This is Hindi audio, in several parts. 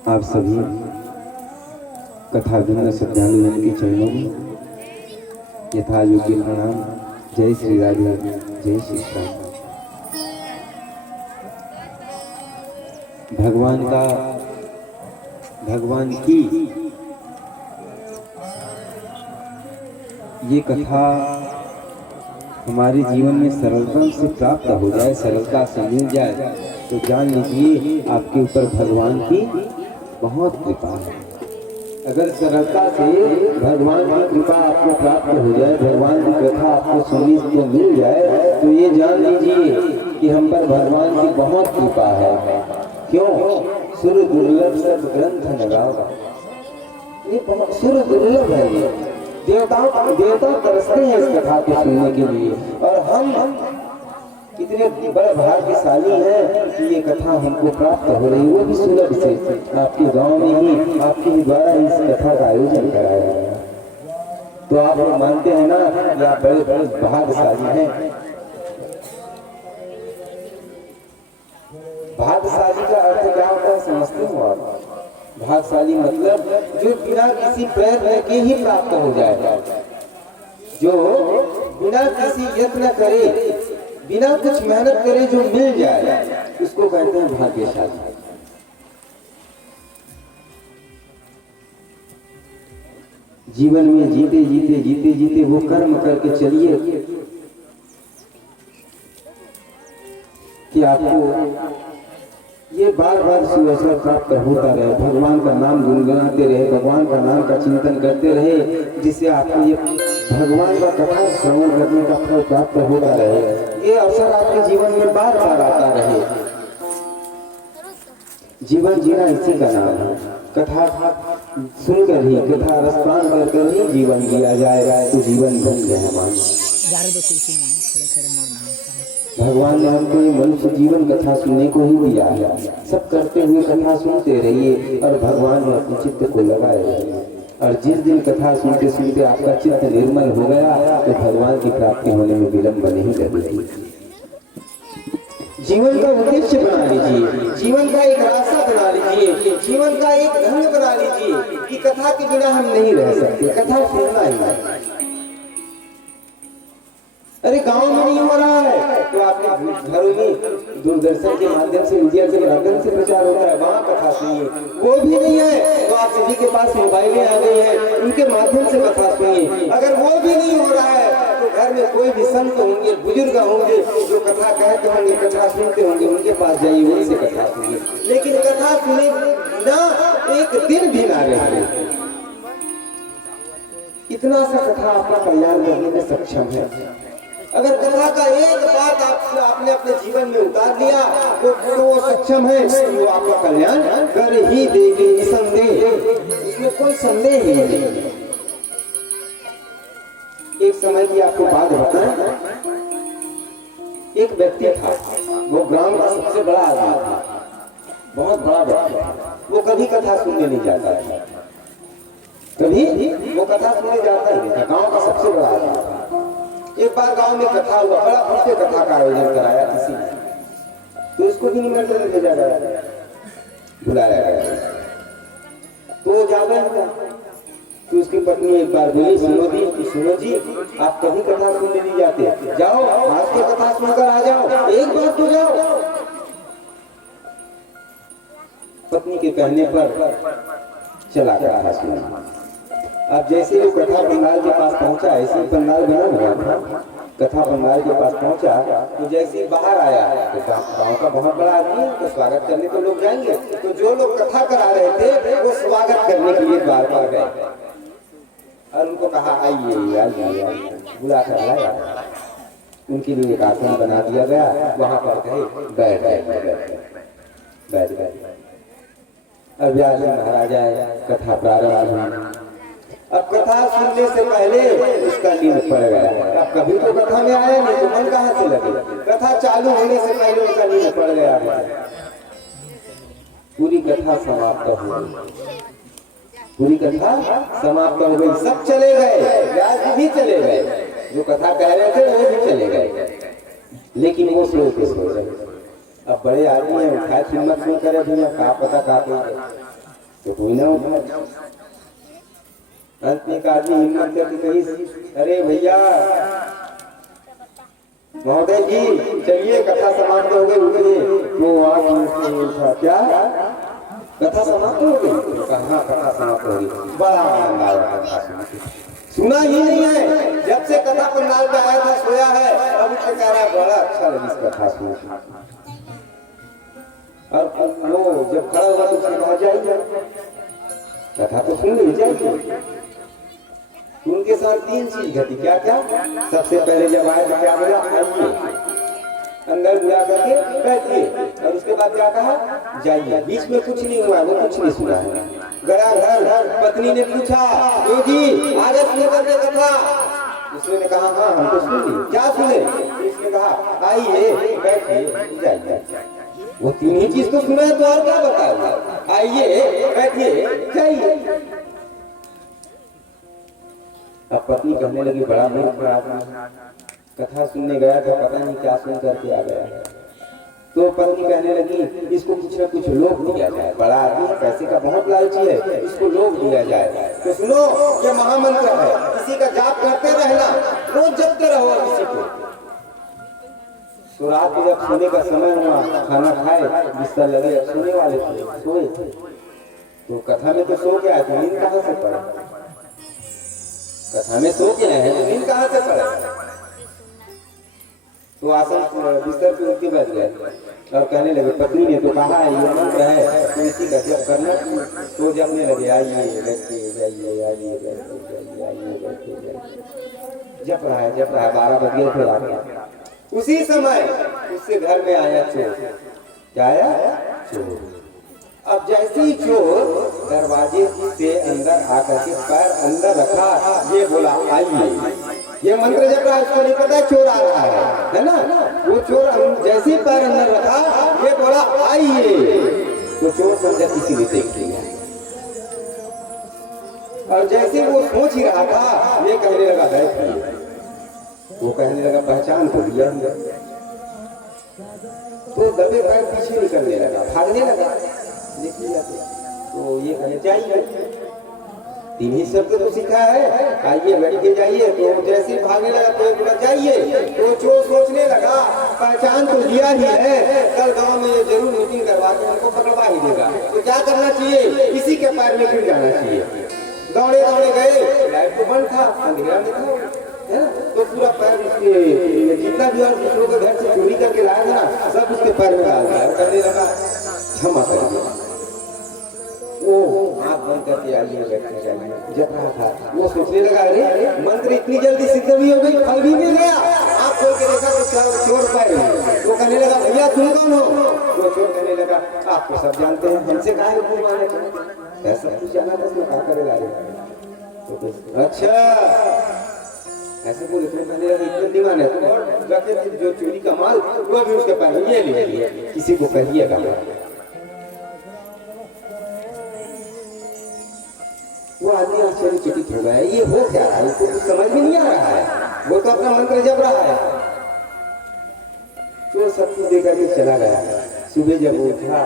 आप सभी कथाविंद श्रद्धालुओं के चरणों में यथा योग्य प्रणाम। जय श्री राधे, जय श्री राम। भगवान की ये कथा हमारे जीवन में सरलता से प्राप्त हो जाए, सरलता से मिल जाए तो जान लीजिए आपके ऊपर भगवान की बहुत कृपा है। अगर सरलता से भगवान की कृपा आपको प्राप्त हो जाए, भगवान की कथा आपको सुनने को मिल जाए तो ये जान लीजिए कि हम पर भगवान की बहुत कृपा है। क्यों? सुर दुर्लभ सब ग्रंथ लगाओ, ये बहुत सुर दुर्लभ है। ये देवता तरसते हैं इस कथा को सुनने के लिए, और हम इतने बड़े भाग्यशाली हैं कि ये कथा हमको प्राप्त हो रही है, वो भी सुलभ से। आपके गांव में ही आपके द्वारा इस कथा का आयोजन कराया गया, तो आप लोग मानते हैं ना कि आप बड़े बड़े भाग्यशाली हैं। भाग्यशाली का अर्थ क्या होता है समझते हो आप? भाग्यशाली मतलब जो बिना किसी प्रयत्न के ही प्राप्त हो जाएगा, जो बिना किसी यत्न करे, बिना कुछ मेहनत करे जो मिल जाए, उसको कहते हैं भाग्यशाली। जीवन में जीते जीते वो कर्म करके चलिए कि आपको ये बार बार सुअवसर प्राप्त होता रहे, भगवान का नाम गुनगुनाते रहे, भगवान का नाम का चिंतन करते रहे, जिससे आपको ये भगवान का कथा श्रवण करने का फल प्राप्त होता रहे। ये अवसर आपके जीवन में बार बार आता रहे। जीवन जीना इसी का नाम है। कथा सुनकर ही, कथा रसपान कर ही जीवन जिया जाए तो जीवन बन गया हमारा। भगवान ने हमको ये मनुष्य जीवन कथा सुनने को ही दिया है। सब करते हुए कथा सुनते रहिए और भगवान ने अपने चित्त को लगाए रहिए। और जिस दिन कथा सुनते सुनते आपका चित्त निर्मल हो गया तो भगवान की प्राप्ति होने में विलंब नहीं लगेगी। जीवन का उद्देश्य बना लीजिए, जीवन का एक रास्ता बना लीजिए, जीवन का एक ढंग बना लीजिए कि कथा के बिना हम नहीं रह सकते, कथा सुनना ही है। अरे गांव में नहीं हो रहा है तो आपने घरों में दूरदर्शन के माध्यम से, मीडिया के माध्यम से प्रचार होता है, वहां कथा सुनिए। वो भी नहीं है तो आप सभी के पास मोबाइलें आ गई हैं, उनके माध्यम से कथा सुनिए। अगर वो भी नहीं हो रहा है तो घर में कोई भी संत होंगे, बुजुर्ग होंगे जो कथा कहते होंगे, कथा सुनते होंगे, उनके पास जाइए, उनसे कथा सुनिए। लेकिन कथा सुने ना एक दिन भी ना रहे, इतना सा कथा अपना कल्याण करने में सक्षम है। अगर कथा का एक बात आपने अपने जीवन में उतार लिया तो वो सक्षम है, वो आपका कल्याण कर ही देगी, निसंदेह, इसमें कोई संदेह ही नहीं। एक समय की आपको बात बताएं, एक व्यक्ति था, वो ग्राम का सबसे बड़ा आदमी था, बहुत बड़ा व्यक्ति। वो कभी कथा सुनने नहीं जाता था, कभी वो कथा सुनने जाता ही नहीं था, गांव का सबसे बड़ा आदमी था। एक बार गांव में कथा हुआ, बड़ा भव्य कथा का आयोजन कराया किसी ने, तो इसको भी निमंत्रण भेजा गया, बुलाया गया, तो वो जा गया था। तो उसकी पत्नी एक बार बोली, सुनो जी आप कभी कथा सुनने नहीं जाते, जाओ आज की कथा सुनकर आ जाओ, एक बार तो जाओ। पत्नी के कहने पर चला कथा सुना। अब जैसे वो कथा पंडाल के पास पहुंचा, ऐसे पंडाल बना हुआ था, कथा पंडाल के पास पहुंचा तो जैसे ही बाहर आया तो गांव का बहुत बड़ा आदमी है, तो स्वागत करने तो लोग जाएंगे, तो जो लोग कथा करा रहे थे वो स्वागत करने के लिए द्वार पर गए और उनको कहा आइए, बुला कर लाया। उनके लिए एक आसन बना दिया गया, वहां पर गए, बैठ गए। अब व्यास महाराजा कथा प्रारंभ हुई। अब कथा सुनने से पहले उसका नींद पड़ गया। अब कभी तो कथा में आया नहीं तो मन कहाँ से लगे, कथा चालू होने से पहले उसका नींद पड़ गया। पूरी कथा समाप्त हो गई, पूरी कथा समाप्त हो गई, सब चले गए, व्यास जी भी चले गए, जो कथा कह रहे थे वो भी चले गए, लेकिन वो सो के सो रहे। अब बड़े आदमी है, उठाए हिम्मत नहीं करे भैया, कहा पता कहा तो कोई ना उठा। अंत में एक आदमी हिम्मत करके कही, अरे भैया महोदय जी चलिए कथा समाप्त हो गई, उठिए। वो वहां उठा, क्या कथा समाप्त हो गई? कहाँ कथा समाप्त हो गई? बड़ा आनंद आया कथा सुन के। सुना ही नहीं है, जब से कथा पंडाल पे आया था सोया है, अब उठ के कह रहा है बड़ा अच्छा लगी इस कथा सुन। और वो जब खड़ा हुआ तो उसने कहा जाइए कथा तो सुन ली जाइए। उनके साथ तीन चीज घटी, क्या क्या? सबसे पहले जब आए तो क्या बोला? आइए, अंदर बुला करके बैठिए, और उसके बाद क्या कहा? जाइए। बीच में कुछ नहीं हुआ, वो कुछ नहीं सुना है। गया घर, पत्नी ने पूछा, जो जी आज सुने करके कथा? उसने कहा हाँ हम तो सुन ली। क्या सुने? उसने कहा आइए बैठिए जाइए। वो तीन ही चीज तो सुना है तो और क्या बताऊंगा? आइए बैठिए जाइए। अब पत्नी कहने लगी बड़ा मूर्ख आदमी, कथा सुनने गया था पता नहीं क्या सुन करके आ गया। तो पत्नी कहने लगी इसको कुछ ना कुछ लोभ दिया जाए, बड़ा आदमी पैसे का बहुत लालची है, इसको लोभ दिया जाए। तो सुनो ये महामंत्र है, किसी का जाप करते रहना, रोज जपते रहो किसी को। तो रात को जब सोने का समय हुआ, खाना खाए, बिस्तर लगे, अब सोने वाले थे, सोए। तो कथा में तो सो के आए थे, नींद कहाँ से पड़े? कथा में सो के आए हैं, नींद कहाँ से पड़े? तो आसन बिस्तर पे उठ के बैठ गए और कहने लगे, पत्नी ने तो कहा है ये मंत्र है तो इसी का जप करना। तो जपने लगे, आइए बैठिए जाइए, आइए बैठिए जाइए, आइए बैठिए जाइए। जप रहा है 12 बज गए फिर आ गया। उसी समय उससे घर में आया चोर। क्या आया? चोर। अब जैसे ही चोर दरवाजे से अंदर आकर के पैर अंदर रखा, ये बोला आइए। ये मंत्र जब रहा उसको नहीं पता चोर आ रहा है ना? वो चोर जैसे ही पैर अंदर रखा, ये बोला आइए। तो चोर समझा किसी ने देख लिया, और जैसे वो सोच ही रहा था, ये कहने लगा बैठिए। वो कहने लगा पहचान तो लिया। तो दबे पैर पीछे निकलने लगा, भागने लगा। तो ये कहने चाहिए, तीन ही शब्द तो सीखा है, आइए बैठ के जाइए। तो जैसे ही भागने लगा तो एक बार जाइए। तो जो सोचने लगा पहचान तो लिया ही है, कल गांव में ये जरूर मीटिंग करवा के उनको पकड़वा ही देगा। तो क्या करना चाहिए? इसी के पैर में गिर जाना चाहिए। दौड़े दौड़े गए, लाइट तो बंद था, अंधेरा में था, है ना? तो पूरा पैर उसके जितना भी और दूसरों के घर से चोरी करके लाया था ना, सब उसके पैर में डाल दिया। करने लगा क्षमा कर दिया। वो हाथ बंद करके आइए बैठने जाइए जप रहा था। वो सोचने लगा अरे मंत्र इतनी जल्दी सिद्ध भी हो गई, फल भी मिल गया। आप खोल के देखा तो चोर पाए। वो कहने लगा भैया तुम कौन हो? वो चोर कहने लगा आपको सब जानते हैं, हमसे काहे को माने? ऐसा कुछ जाना था उसमें क्या करेगा? अच्छा ऐसे बोले तो कहने लगा इतने दीवाने तो जाके जो चोरी का माल वो भी उसके पास ये ले लिए, किसी को कहिएगा। वो आदमी आश्चर्यचकित हो गया, ये हो क्या रहा है? उसको कुछ समझ में नहीं आ रहा है, वो तो अपना मंत्र जप रहा है। तो सब कुछ देकर के चला गया। सुबह जब वो उठा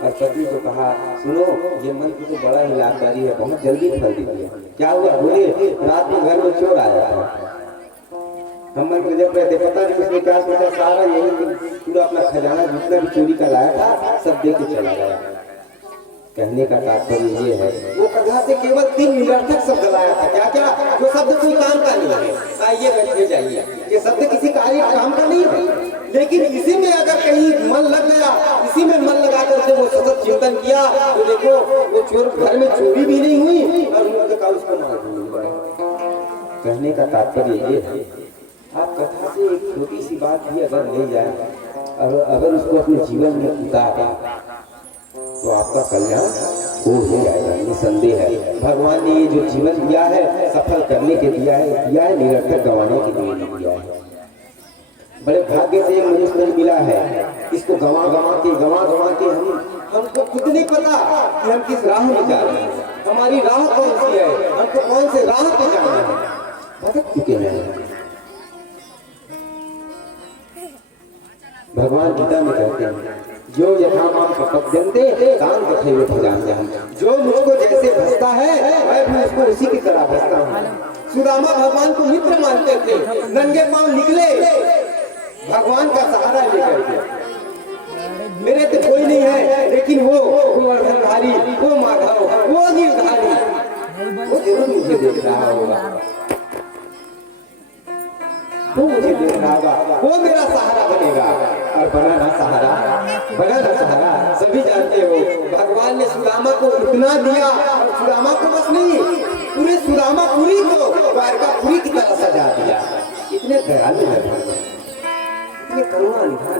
और पति को कहा सुनो ये मंत्र तो बड़ा ही लाभकारी है, बहुत जल्दी फल दिया। क्या हुआ? बोले रात में घर में चोर आया था, हम मंत्र जप रहे थे, पता नहीं उसने क्या सोचा, सारा यही पूरा अपना खजाना जितना भी चोरी का लाया था सब दे के चला गया। कहने का तात्पर्य ये है वो कथा से केवल 3 निरर्थक शब्द लाया था। क्या क्या? जो शब्द कोई काम का नहीं है, आइए बैठिए जाइए, ये शब्द किसी कार्य काम का नहीं है। लेकिन इसी में अगर कहीं मन लग गया, इसी में मन लगा करके वो सतत चिंतन किया, तो देखो वो चोर घर में चोरी भी नहीं हुई और उन्होंने कहा उसको मार दिया। कहने का तात्पर्य ये है आप कथा से एक छोटी सी बात भी अगर ले जाए, अगर उसको अपने जीवन में उतारे तो आपका कल्याण हो जाएगा, निसंदेह है। भगवान ने ये जो जीवन दिया है सफल करने के दिया है निरर्थक गंवाने के लिए नहीं दिया है। बड़े भाग्य से मनुष्य मिला है, इसको गंवा गंवा के हमको खुद नहीं पता कि हम किस राह में जा रहे हैं, हमारी राह कौन सी है, हमको कौन से राह पे जाना है, भटक चुके हैं। भगवान गीता में कहते हैं जो यथा माम प्रपद्यन्ते तान् तथैव भजाम्यहम्। जो मुझको जैसे भजता है मैं भी उसको उसी की तरह भजता हूँ। सुदामा भगवान को मित्र मानते थे, नंगे पांव निकले भगवान का सहारा लेकर के। मेरे तो कोई नहीं है, लेकिन वो वर्धनधारी, वो माधव, वो गिरधारी, वो जरूर मुझे देख रहा होगा, वो मुझे देख रहा होगा, वो मेरा सहारा बनेगा। और बना ना सहारा, बना ना सहारा। सभी जानते हो भगवान ने सुदामा को इतना दिया, और सुदामा को बस नहीं, पूरे सुदामापुरी को द्वारकापुरी की तरह सजा दिया। इतने दयालु है भगवान, इतने करुणा निधान।